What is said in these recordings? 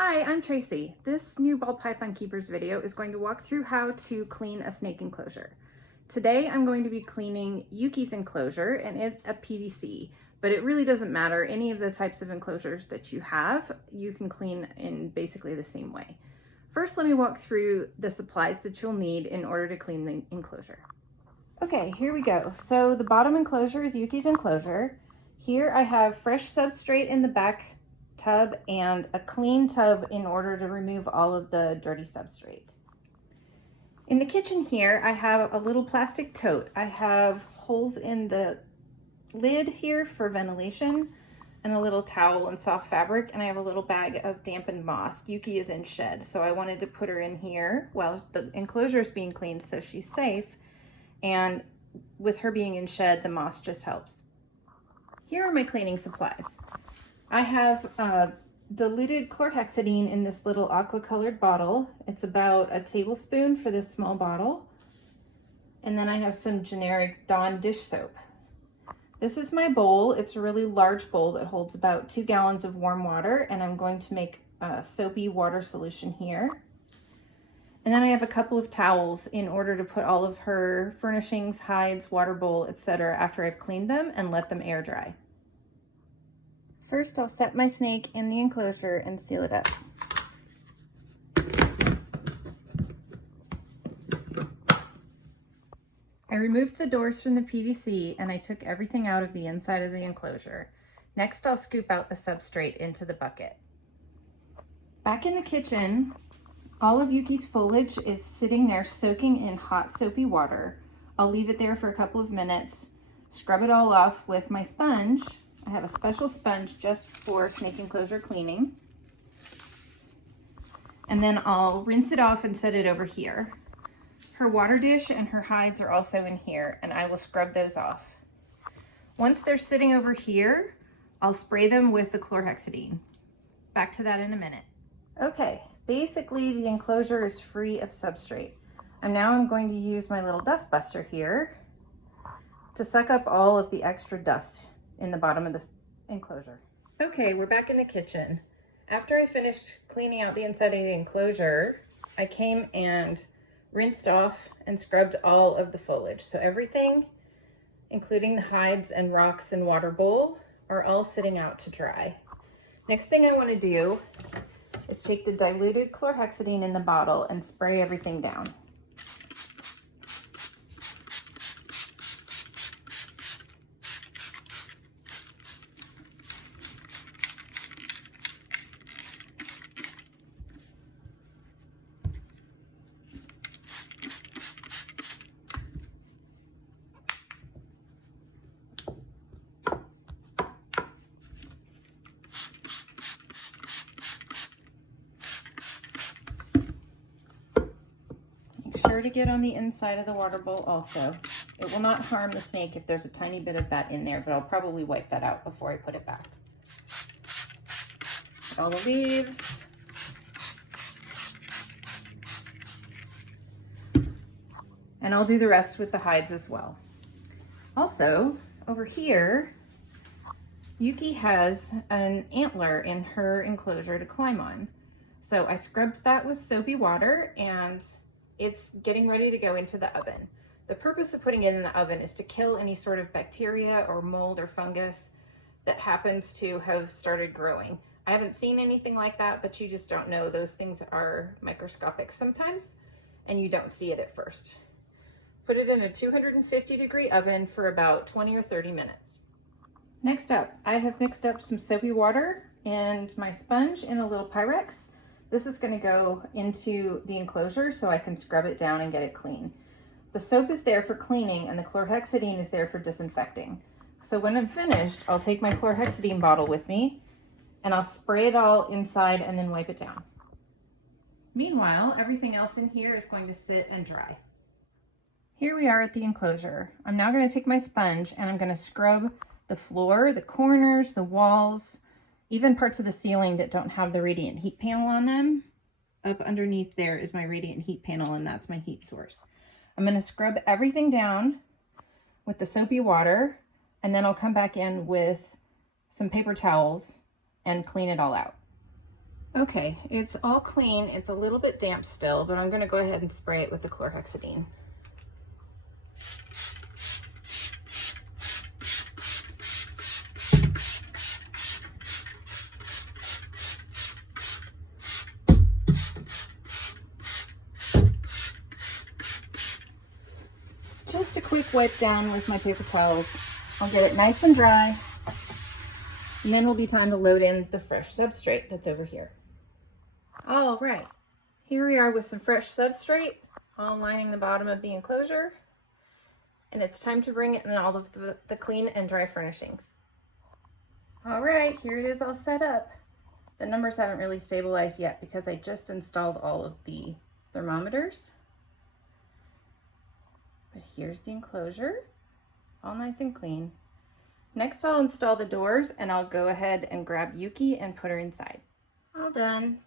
Hi, I'm Tracy. This new ball python keepers video is going to walk through how to clean a snake enclosure. Today I'm going to be cleaning Yuki's enclosure, and it's a PVC, but it really doesn't matter. Any of the types of enclosures that you have, you can clean in basically the same way. First, let me walk through the supplies that you'll need in order to clean the enclosure. Okay, here we go. So the bottom enclosure is Yuki's enclosure. Here I have fresh substrate in the back tub and a clean tub in order to remove all of the dirty substrate. In the kitchen here, I have a little plastic tote. I have holes in the lid here for ventilation and a little towel and soft fabric, and I have a little bag of dampened moss. Yuki is in shed, so I wanted to put her in here while the enclosure is being cleaned so she's safe, and with her being in shed, the moss just helps. Here are my cleaning supplies. I have diluted chlorhexidine in this little aqua colored bottle. It's about a tablespoon for this small bottle. And then I have some generic Dawn dish soap. This is my bowl. It's a really large bowl that holds about 2 gallons of warm water, and I'm going to make a soapy water solution here. And then I have a couple of towels in order to put all of her furnishings, hides, water bowl, etc. after I've cleaned them and let them air dry. First, I'll set my snake in the enclosure and seal it up. I removed the doors from the PVC and I took everything out of the inside of the enclosure. Next, I'll scoop out the substrate into the bucket. Back in the kitchen, all of Yuki's foliage is sitting there soaking in hot soapy water. I'll leave it there for a couple of minutes, scrub it all off with my sponge. I have a special sponge just for snake enclosure cleaning. And then I'll rinse it off and set it over here. Her water dish and her hides are also in here, and I will scrub those off. Once they're sitting over here, I'll spray them with the chlorhexidine. Back to that in a minute. Okay, basically the enclosure is free of substrate. Now I'm going to use my little dust buster here to suck up all of the extra dust in the bottom of this enclosure. Okay, we're back in the kitchen. After I finished cleaning out the inside of the enclosure, I came and rinsed off and scrubbed all of the foliage. So everything, including the hides and rocks and water bowl, are all sitting out to dry. Next thing I want to do is take the diluted chlorhexidine in the bottle and spray everything down. Sure to get on the inside of the water bowl also. It will not harm the snake if there's a tiny bit of that in there, but I'll probably wipe that out before I put it back. All the leaves. And I'll do the rest with the hides as well. Also, over here, Yuki has an antler in her enclosure to climb on. So I scrubbed that with soapy water, and it's getting ready to go into the oven. The purpose of putting it in the oven is to kill any sort of bacteria or mold or fungus that happens to have started growing. I haven't seen anything like that, but you just don't know. Those things are microscopic sometimes, and you don't see it at first. Put it in a 250-degree oven for about 20 or 30 minutes. Next up, I have mixed up some soapy water and my sponge in a little Pyrex. This is going to go into the enclosure so I can scrub it down and get it clean. The soap is there for cleaning and the chlorhexidine is there for disinfecting. So when I'm finished, I'll take my chlorhexidine bottle with me and I'll spray it all inside and then wipe it down. Meanwhile, everything else in here is going to sit and dry. Here we are at the enclosure. I'm now going to take my sponge and I'm going to scrub the floor, the corners, the walls, even parts of the ceiling that don't have the radiant heat panel on them. Up underneath there is my radiant heat panel, and that's my heat source. I'm going to scrub everything down with the soapy water, and then I'll come back in with some paper towels and clean it all out. Okay, it's all clean. It's a little bit damp still, but I'm going to go ahead and spray it with the chlorhexidine. Just a quick wipe down with my paper towels. I'll get it nice and dry, and then will be time to load in the fresh substrate that's over here. All right, here we are with some fresh substrate, all lining the bottom of the enclosure, and it's time to bring in all of the clean and dry furnishings. All right, here it is all set up. The numbers haven't really stabilized yet because I just installed all of the thermometers. But here's the enclosure, all nice and clean. Next, I'll install the doors, and I'll go ahead and grab Yuki and put her inside. All done.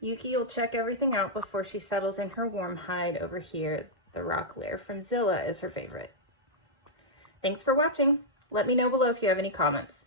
Yuki will check everything out before she settles in her warm hide over here. The rock lair from Zilla is her favorite. Thanks for watching. Let me know below if you have any comments.